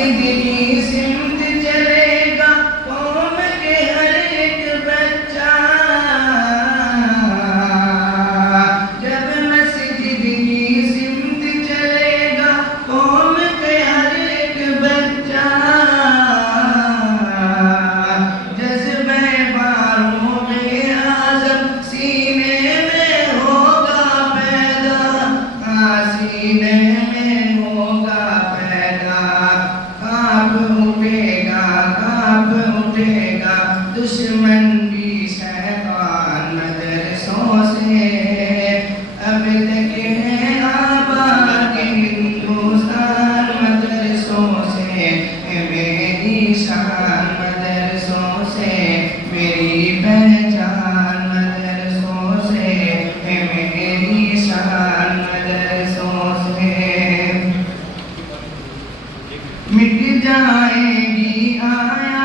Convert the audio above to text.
زندگی سمت چلے گا قوم کے ہر ایک بچہ، جب مسجد کی سمت چلے گا قوم کے ہر ایک بچہ، جذبہ فاروق اعظم سینے میں ہوگا پیدا، سینے میں ہوگا پیدا، کانپ اٹھے گا دشمن بھی شیطان مدرسوں سے، اب تک ہے آباد ہندوستان مدرسوں سے، میری شان مدرسوں سے، میری پہچان مدرسوں سے، میری شان مدرسوں سے، مٹ جائے گی آیا